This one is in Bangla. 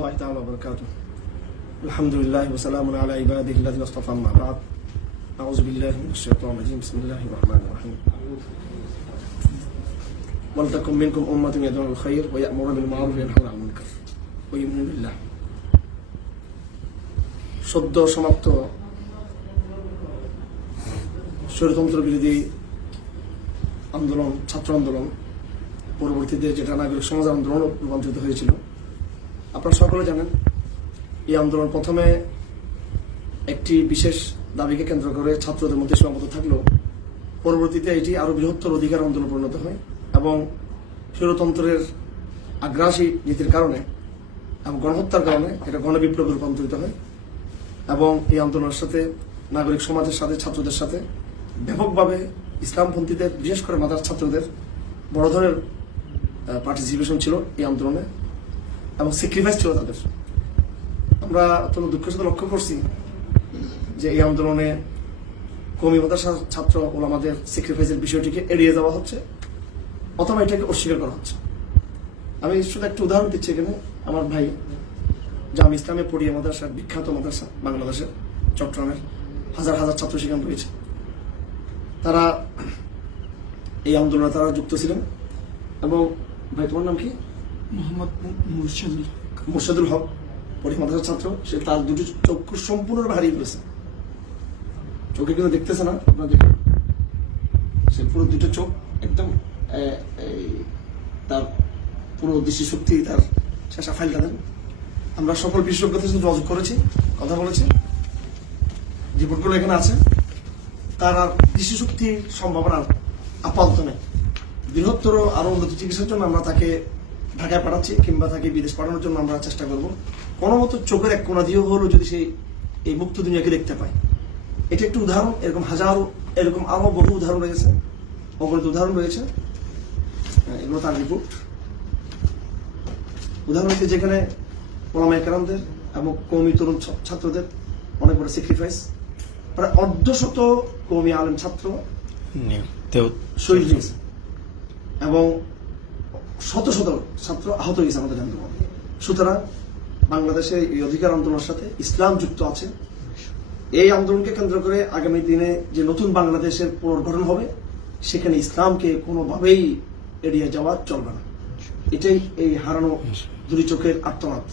الله تعالى وبركاته. الحمد لله وسلام على عباده الذين اصطفى. أما بعد، أعوذ بالله من الشيطان الرجيم. بسم الله الرحمن الرحيم. ولتكن منكم أمة يدعون الخير ويأمرون بالمعروف وينهون عن المنكر ويؤمنون بالله. সদ্য সমাপ্ত স্বৈরতন্ত্র বিরোধী আন্দোলন, ছাত্র আন্দোলন, পরবর্তীতে যেটা নাগরিক সমাজ আন্দোলন রূপান্তরিত হয়েছিল, আপনারা সকলে জানেন। এই আন্দোলন প্রথমে একটি বিশেষ দাবিকে কেন্দ্র করে ছাত্রদের মধ্যে সীমাবদ্ধ থাকলেও পরবর্তীতে এটি আরো বৃহত্তর অধিকার আন্দোলন পরিণত হয় এবং স্বৈরতন্ত্রের আগ্রাসী নীতির কারণে এবং গণহত্যার কারণে এটা গণবিপ্লবে রূপান্তরিত হয় এবং এই আন্দোলনের সাথে নাগরিক সমাজের সাথে, ছাত্রদের সাথে ব্যাপকভাবে ইসলামপন্থীদের, বিশেষ করে মাদ্রাসা ছাত্রদের বড় ধরনের পার্টিসিপেশন ছিল এই আন্দোলনে এবং স্যাক্রিফাইস ছিল তাদের। আমরা অত্যন্ত দুঃখের সাথে লক্ষ্য করছি যে এই আন্দোলনে কওমি মাদ্রাসা ছাত্র ওলামাদের স্যাক্রিফাইসের বিষয়টিকে এড়িয়ে যাওয়া হচ্ছে অথবা এটাকে অস্বীকার করা হচ্ছে। আমি শুধু একটা উদাহরণ দিচ্ছি এখানে। আমার ভাই জামি ইসলামে পড়িয়া মাদ্রাসা, বিখ্যাত মাদ্রাসা বাংলাদেশের চট্টগ্রামের, হাজার হাজার ছাত্র সেখানে রয়েছে। তারা এই আন্দোলনে তারা যুক্ত ছিলেন এবং ভাই তোমার নাম কি? মোহাম্মদ মুর্শিদুল হক, পড়ি মাদ্রাসার ছাত্র। সে তার দুটি চক্ষু সম্পূর্ণভাবে হারিয়ে ফেলেছে। চোখে কিন্তু দেখতেছে না, আপনারা দেখুন, সে পুরো দুটো চোখ একদম তার পুরো দৃষ্টিশক্তি তার শেষা ফাইল দেন। আমরা সকল বিশেষজ্ঞদের সাথে যোগাযোগ করেছি, কথা বলেছি, রিপোর্টগুলো এখানে আছে। তার আর দৃষ্টিশক্তির সম্ভাবনা আপাতত নেই। বৃহত্তর আরো উন্নত চিকিৎসার জন্য আমরা তাকে ঢাকায় পাঠাচ্ছি কিংবা তাকে বিদেশ পাঠানোর জন্য আমরা চেষ্টা করব। কোনো মতো চোখের এক কোণা দিয়ে হলেও যদি সে এই মুক্ত দুনিয়াকে দেখতে পায়। এটা একটি উদাহরণ। এরকম হাজারো, এরকম আরো বহু উদাহরণ রয়েছে, অগণিত উদাহরণ রয়েছে। এগুলো তার রিপোর্ট। উদাহরণ হচ্ছে যেখানে ওলামায়ে কেরামদের এবং কওমি তরুণ ছাত্রদের অনেক বড় স্যাক্রিফাইস। প্রায় অর্ধশত কওমি আলেম ছাত্র শহীদ হয়েছে এবং শত শত ছাত্র আহত হয়েছে আমাদের আন্দোলন। সুতরাং বাংলাদেশে এই অধিকার আন্দোলনের সাথে ইসলাম যুক্ত আছে। এই আন্দোলনকে কেন্দ্র করে আগামী দিনে যে নতুন বাংলাদেশের পুনর্গঠন হবে, সেখানে ইসলামকে কোনোভাবেই এড়িয়ে যাওয়া চলবে না। এটাই এই হারানো দুই চোখের আর্তনাদ।